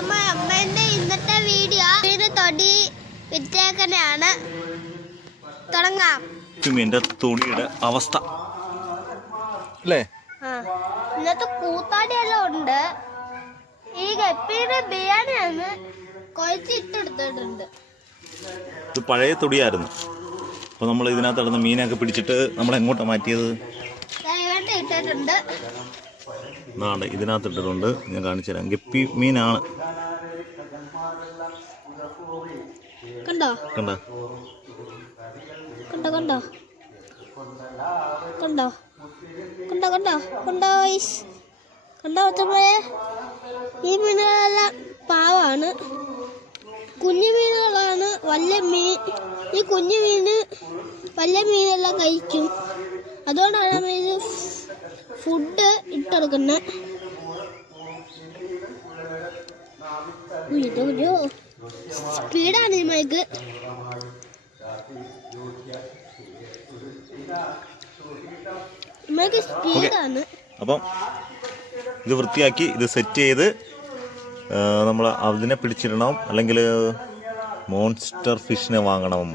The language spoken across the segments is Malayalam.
അമ്മേന്റെ ഇന്നത്തെ വീഡിയോ തൊടി വിറ്റേക്കനെയാണ്. തുടങ്ങാം. തൊടിയുടെ അവസ്ഥ അല്ലേ? ഇന്നത്തെ കൂത്താടിയെല്ലാം ഉണ്ട്. ഈ ഗപ്പിയുടെ ബിരിയാണിയാണ് കുഴച്ചിട്ടെടുത്തിട്ടുണ്ട്. ഇത് പഴയ തൊടിയായിരുന്നു. അപ്പോൾ നമ്മൾ ഇതിനകത്ത് കിടന്ന് മീനൊക്കെ പിടിച്ചിട്ട് നമ്മൾ എങ്ങോട്ടാണ് മാറ്റിയത്? ഇട്ടിട്ടുണ്ട്. ഇതിനകത്ത് ഇട്ടിട്ടുണ്ട്. ഞാൻ കാണിച്ചു തരാം. ഗപ്പി മീനാണ്. കണ്ടോ കണ്ടോ കണ്ടോ കണ്ടോ കണ്ടോ കണ്ടോ കണ്ടോ കണ്ടോ കണ്ടോ ഒച്ചപ്പോയെ. ഈ മീനുകളെല്ലാം പാവാണ്, കുഞ്ഞു മീനുകളാണ്. വലിയ മീൻ, ഈ കുഞ്ഞു മീന് വലിയ മീനെല്ലാം കഴിക്കും. അതുകൊണ്ടാണ് നമ്മൾ ഇത് ഫുഡ് ഇട്ടെടുക്കുന്നത്. സ്പീഡാണ് ഈ മൈക്ക്. സ്പീഡാണ്. അപ്പം ഇത് വൃത്തിയാക്കി ഇത് സെറ്റ് ചെയ്ത് നമ്മൾ അതിനെ പിടിച്ചിടണം. അല്ലെങ്കിൽ മോൺസ്റ്റർ ഫിഷിനെ വാങ്ങണം.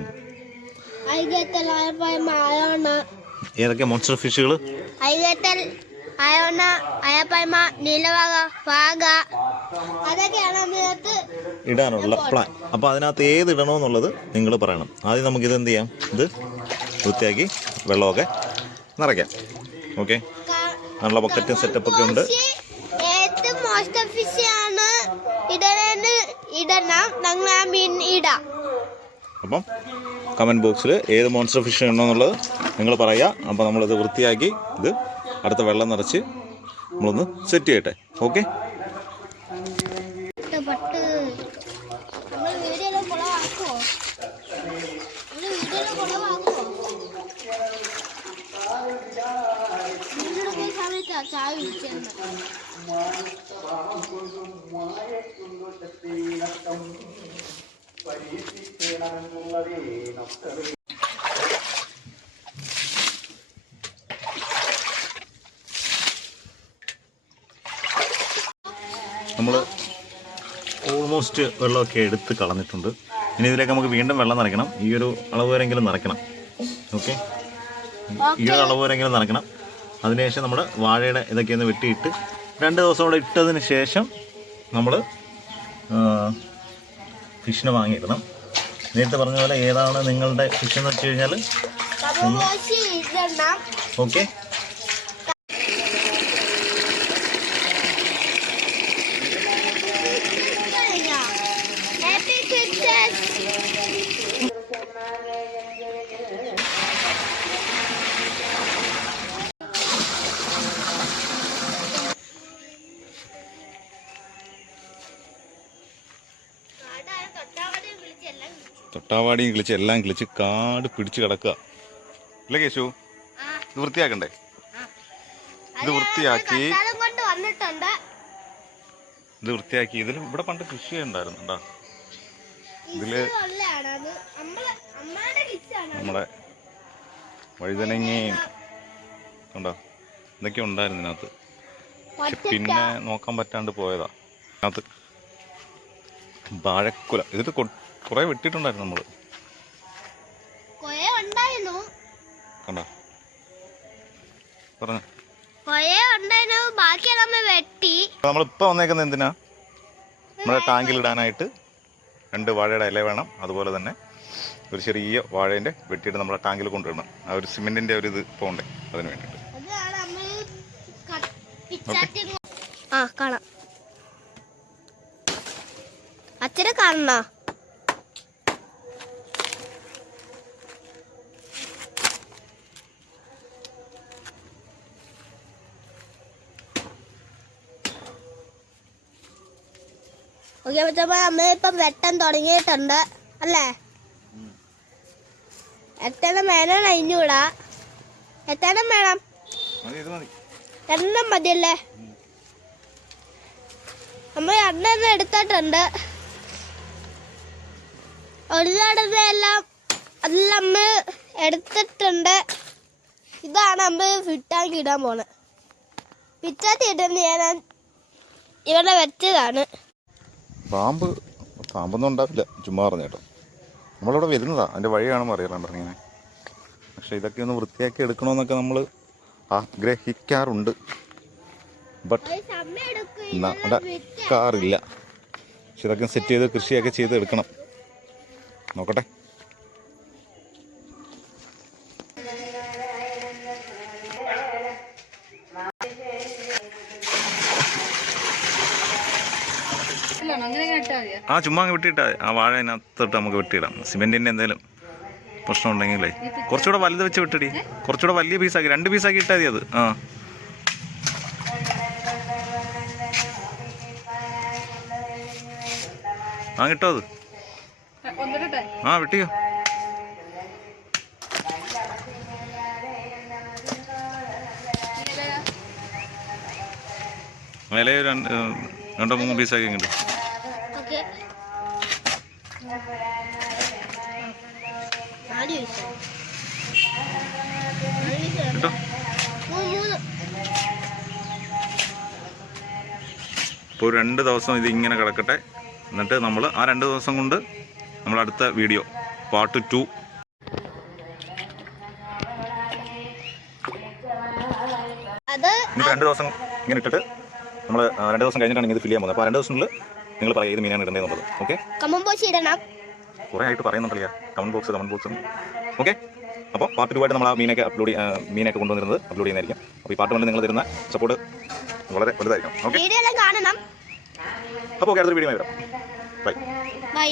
ഏതൊക്കെ മോൺസ്റ്റർ ഫിഷുകൾ? ഇടാനുള്ള പ്ലാൻ. അപ്പോൾ അതിനകത്ത് ഏത് ഇടണമെന്നുള്ളത് നിങ്ങൾ പറയണം. ആദ്യം നമുക്കിത് എന്ത് ചെയ്യാം? ഇത് വൃത്തിയാക്കി വെള്ളമൊക്കെ നിറയ്ക്കാം. ഓക്കെ, നല്ല ബക്കറ്റും സെറ്റപ്പൊക്കെ ഉണ്ട്. അപ്പം കമൻറ്റ് ബോക്സിൽ ഏത് മോൺസ്റ്റർ ഫിഷ് ഉണ്ടോയെന്നുള്ളത് നിങ്ങൾ പറയുക. അപ്പോൾ നമ്മളിത് വൃത്തിയാക്കി ഇത് അടുത്ത വെള്ളം നിറച്ച് നമ്മളൊന്ന് സെറ്റ് ചെയ്യട്ടെ. ഓക്കെ, നമ്മൾ ഓൾമോസ്റ്റ് വെള്ളമൊക്കെ എടുത്ത് കളഞ്ഞിട്ടുണ്ട്. ഇനി ഇതിലേക്ക് നമുക്ക് വീണ്ടും വെള്ളം നിറയ്ക്കണം. ഈ ഒരു അളവ് വരെങ്കിലും നിറയ്ക്കണം. ഓക്കെ, ഈ ഒരു അളവ് വരെങ്കിലും നിറയ്ക്കണം. അതിനുശേഷം നമ്മൾ വാഴയുടെ ഇതൊക്കെയൊന്ന് വെട്ടിയിട്ട് 2 ദിവസം കൂടെ ഇട്ടതിന് ശേഷം നമ്മൾ ഫിഷിനെ വാങ്ങിയിടണം. നേരത്തെ പറഞ്ഞ പോലെ ഏതാണ് നിങ്ങളുടെ ഫിഷ് എന്ന് വെച്ച് കഴിഞ്ഞാൽ ഓക്കെ. തൊട്ടാവാടിയും കിളിച്ച് എല്ലാം കിളിച്ച് കാട് പിടിച്ച് കിടക്കുക അല്ലേ കേശു? ഇത് വൃത്തിയാക്കണ്ടേ? ഇത് വൃത്തിയാക്കി ഇതിൽ ഇവിടെ പണ്ട് കൃഷി ഉണ്ടായിരുന്നു കേട്ടോ. ഇതില് നമ്മുടെ വഴുതനങ്ങയും കണ്ടോ ഇതൊക്കെ ഉണ്ടായിരുന്നു ഇതിനകത്ത്. പക്ഷെ പിന്നെ നോക്കാൻ പറ്റാണ്ട് പോയതാ. അതിനകത്ത് വാഴക്കുല ഇതിൽ കുറെ വെട്ടിയിട്ടുണ്ടായിരുന്നു നമ്മള്. കണ്ടോ പറഞ്ഞ നമ്മളിപ്പോ വന്നേക്കുന്നത് എന്തിനാ? നമ്മുടെ ടാങ്കിൽ ഇടാനായിട്ട് 2 വാഴയുടെ ഇല വേണം. അതുപോലെ തന്നെ ഒരു ചെറിയ വാഴേന്റെ വെട്ടിയിട്ട് നമ്മുടെ ടാങ്കിൽ കൊണ്ടുവരണം. ആ ഒരു സിമെന്റിന്റെ ഒരു ഇത് പോണ്ടേ, അതിന് വേണ്ടിട്ട്. അച്ഛനെ കാണണ ഓക്കെ. നമ്മളിപ്പം വെട്ടം തുടങ്ങിയിട്ടുണ്ട് അല്ലേ? എത്രണ്ണം വേണം അഞ്ഞൂടാ? എത്രണ്ണം വേണം? 2 മതിയല്ലേ? നമ്മൾ 2 എടുത്തിട്ടുണ്ട്. ഒരു തടവെല്ലാം അതെല്ലാം നമ്മൾ എടുത്തിട്ടുണ്ട്. ഇതാണ് നമ്മൾ ഫിറ്റാക്കി ഇടാൻ പോണത്. പിച്ചാത്തി ഇടുന്ന ഞാൻ ഇവിടെ വെച്ചതാണ്. പാമ്പൊന്നും ഉണ്ടാവില്ല, ചുമ്മാ പറഞ്ഞു കേട്ടോ. നമ്മളിവിടെ വരുന്നതാണ്, അതിൻ്റെ വഴിയാണെന്ന് അറിയാറുണ്ട് ഇങ്ങനെ. പക്ഷേ ഇതൊക്കെ ഒന്ന് വൃത്തിയാക്കി എടുക്കണമെന്നൊക്കെ നമ്മൾ ആഗ്രഹിക്കാറുണ്ട്. ബട്ട് നടക്കാറില്ല. പക്ഷെ ഇതൊക്കെ സെറ്റ് ചെയ്ത് കൃഷിയൊക്കെ ചെയ്ത് എടുക്കണം. നോക്കട്ടെ. ആ ചുമ്മാ അങ്ങ് വെട്ടിയിട്ടാൽ ആ വാഴ അതിനകത്തോട്ട് നമുക്ക് വെട്ടിയിടാം. സിമെൻറ്റിൻ്റെ എന്തെങ്കിലും പ്രശ്നം ഉണ്ടെങ്കിലേ കുറച്ചുകൂടെ വലുത് വെച്ച് വിട്ടിടി. കുറച്ചുകൂടെ വലിയ പീസാക്കി 2 പീസാക്കി ഇട്ടാൽ മതി അത്. കിട്ടോ അത്. വെട്ടിയോ. വില 2-3 പീസാക്കി ഇങ്ങോട്ട് കേട്ടോ. ഇപ്പോൾ 2 ദിവസം ഇതിങ്ങനെ കിടക്കട്ടെ. എന്നിട്ട് നമ്മൾ ആ 2 ദിവസം കൊണ്ട് നമ്മൾ അടുത്ത വീഡിയോ പാർട്ട് 2. ഇനി 2 ദിവസം ഇങ്ങനെ ഇട്ടിട്ട് നമ്മൾ 2 ദിവസം കഴിഞ്ഞിട്ടാണ് ഇത് ഫില്ല് ചെയ്യാൻ പോകുന്നത്. അപ്പോൾ 2 ദിവസത്തിനുള്ളിൽ നിങ്ങൾ പറയാം ഏത് മീനാണ് ഇടേണ്ടതെന്നുള്ളത്. ഓക്കെ, കമന്റ് ബോക്സ് ഇടണം. കുറേ ആയിട്ട് പറയുന്നുണ്ടല്ലോ കമന്റ് ബോക്സ്. ഓക്കെ, അപ്പോൾ പാർട്ട് 2 ആയിട്ട് നമ്മൾ ആ മീനൊക്കെ കൊണ്ടുവന്നിരുന്നത് അപ്ലോഡ് ചെയ്യുന്നതായിരിക്കും. അപ്പോൾ ഈ പാർട്ട് 1 നിങ്ങൾ തരുന്ന സപ്പോർട്ട് വളരെ വലുതായിരിക്കും. ഓക്കെ, അപ്പോൾ അടുത്തൊരു വീഡിയോ വരാം. ബൈ.